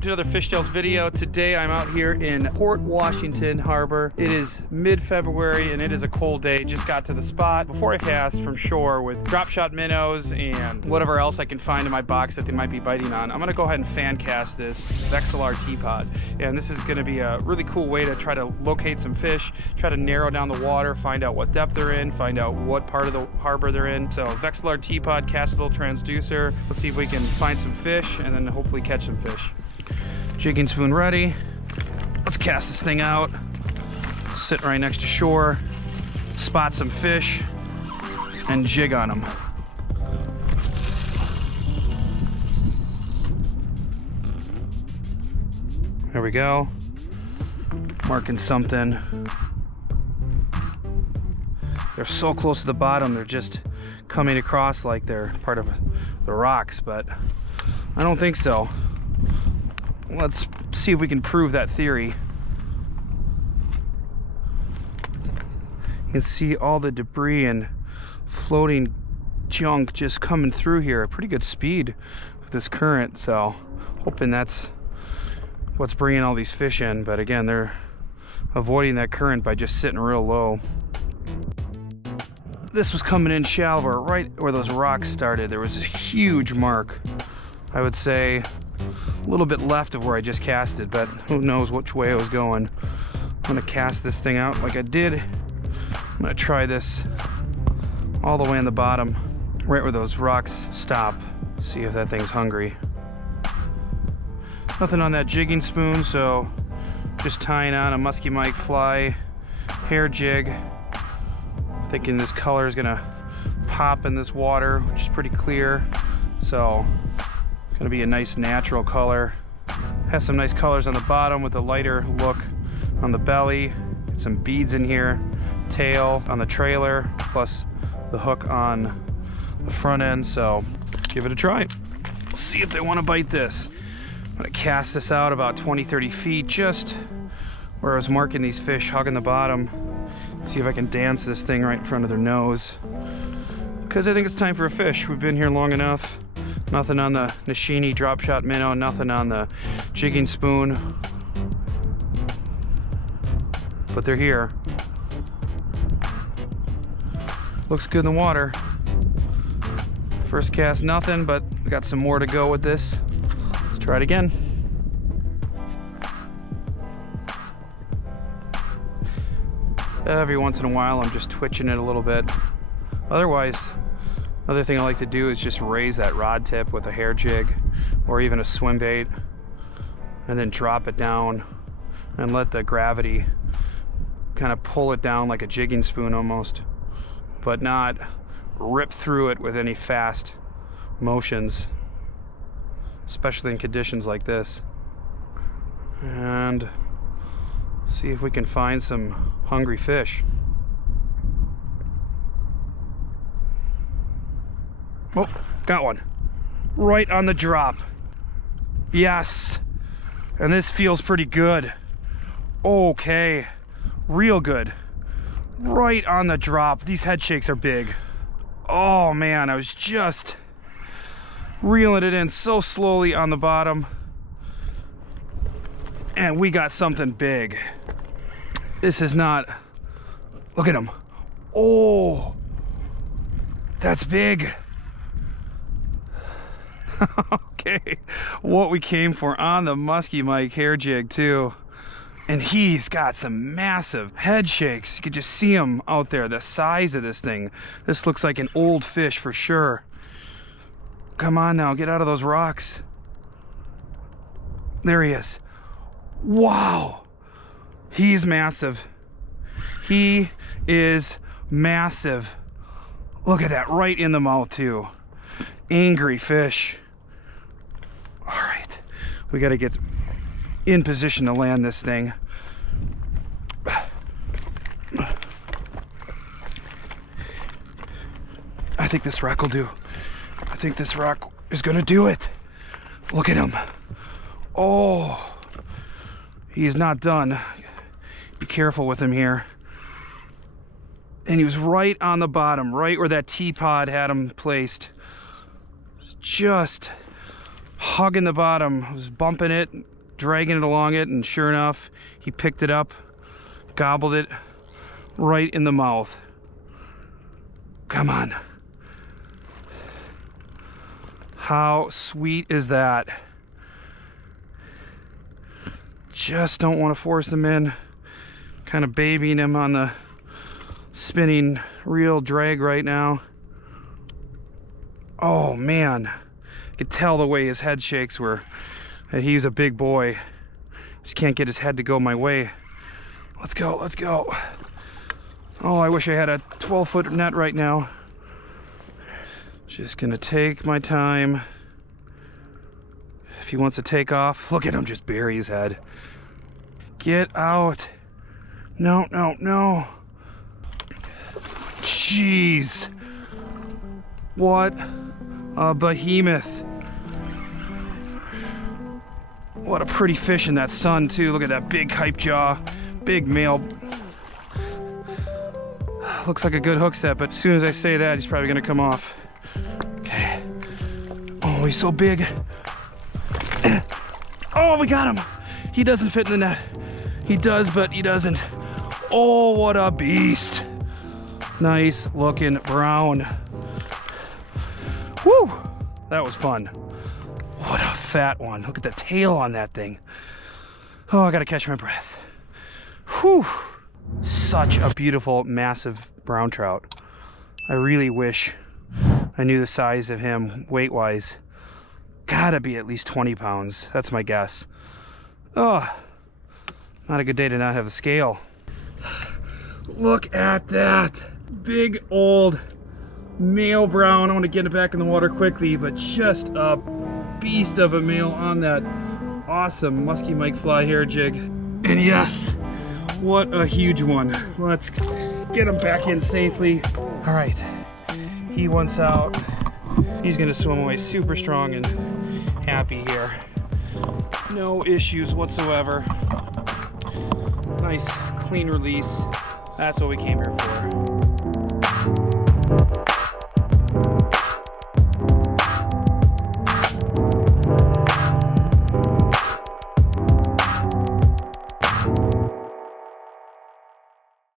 welcome to another Fishtails video. Today I'm out here in Port Washington Harbor. It is mid-February and it is a cold day. Just got to the spot before I cast from shore with drop shot minnows and whatever else I can find in my box that they might be biting on. I'm gonna go ahead and fan cast this Vexilar T-Pod. And this is gonna be a really cool way to try to locate some fish, try to narrow down the water, find out what depth they're in, find out what part of the harbor they're in. So Vexilar T-Pod, castable transducer. Let's see if we can find some fish and then hopefully catch some fish. Jigging spoon ready. Let's cast this thing out. Sit right next to shore, spot some fish, and jig on them. There we go. Marking something. They're so close to the bottom, they're just coming across like they're part of the rocks, but I don't think so. Let's see if we can prove that theory. You can see all the debris and floating junk just coming through here at pretty good speed with this current, so hoping that's what's bringing all these fish in. But again, they're avoiding that current by just sitting real low. This was coming in shallower, right where those rocks started. There was a huge mark. I would say a little bit left of where I just casted, but who knows which way I was going. I'm gonna cast this thing out like I did. I'm gonna try this all the way on the bottom, right where those rocks stop. See if that thing's hungry. Nothing on that jigging spoon, so just tying on a musky Mike fly hair jig. Thinking this color is gonna pop in this water, which is pretty clear. So it's gonna be a nice natural color. Has some nice colors on the bottom with a lighter look on the belly. Get some beads in here, tail on the trailer, plus the hook on the front end. So give it a try. See if they wanna bite this. I'm gonna cast this out about 20-30 feet, just where I was marking these fish, hugging the bottom. See if I can dance this thing right in front of their nose, because I think it's time for a fish. We've been here long enough. Nothing on the Nishini drop shot minnow, nothing on the jigging spoon, but they're here. Looks good in the water. First cast, nothing, but we got some more to go with this. Let's try it again. Every once in a while I'm just twitching it a little bit. Otherwise, another thing I like to do is just raise that rod tip with a hair jig or even a swim bait, and then drop it down and let the gravity kind of pull it down like a jigging spoon almost, but not rip through it with any fast motions, especially in conditions like this. And see if we can find some hungry fish. Oh, got one. Right on the drop. Yes. And this feels pretty good. Okay. Real good. Right on the drop. These head shakes are big. Oh man, I was just reeling it in so slowly on the bottom. And we got something big. This is not, look at him. Oh, that's big. Okay, what we came for on the musky Mike hair jig too. And he's got some massive head shakes. You could just see him out there, the size of this thing. This looks like an old fish for sure. Come on now, get out of those rocks. There he is. Wow, he's massive. He is massive. Look at that, right in the mouth too. Angry fish. All right, we got to get in position to land this thing. I think this rock will do. I think this rock is gonna do it. Look at him. Oh. He's not done. Be careful with him here. And he was right on the bottom, right where that T-pod had him placed. Just hugging the bottom. I was bumping it, dragging it along it, and sure enough, he picked it up, gobbled it right in the mouth. Come on. How sweet is that? Just don't want to force him in. Kind of babying him on the spinning reel drag right now. Oh man, I could tell the way his head shakes were that he's a big boy. Just can't get his head to go my way. Let's go, let's go. Oh, I wish I had a 12-foot net right now. Just gonna take my time. If he wants to take off, look at him just bury his head. Get out. No, no, no. Jeez. What a behemoth. What a pretty fish in that sun too. Look at that big hype jaw. Big male. Looks like a good hook set, but as soon as I say that, he's probably gonna come off. Okay. Oh, he's so big. Oh, we got him. He doesn't fit in the net. He does, but he doesn't. Oh, what a beast. Nice looking brown. Woo, that was fun. What a fat one. Look at the tail on that thing. Oh, I gotta catch my breath. Whew. Such a beautiful, massive brown trout. I really wish I knew the size of him weight-wise. Gotta be at least 20 pounds. That's my guess. Oh, not a good day to not have the scale. Look at that. Big old male brown. I want to get it back in the water quickly, but just a beast of a male on that awesome musky Mike fly hair jig. And yes, what a huge one. Let's get him back in safely. All right, he wants out. He's gonna swim away super strong and happy here. No issues whatsoever. Nice clean release. That's what we came here for.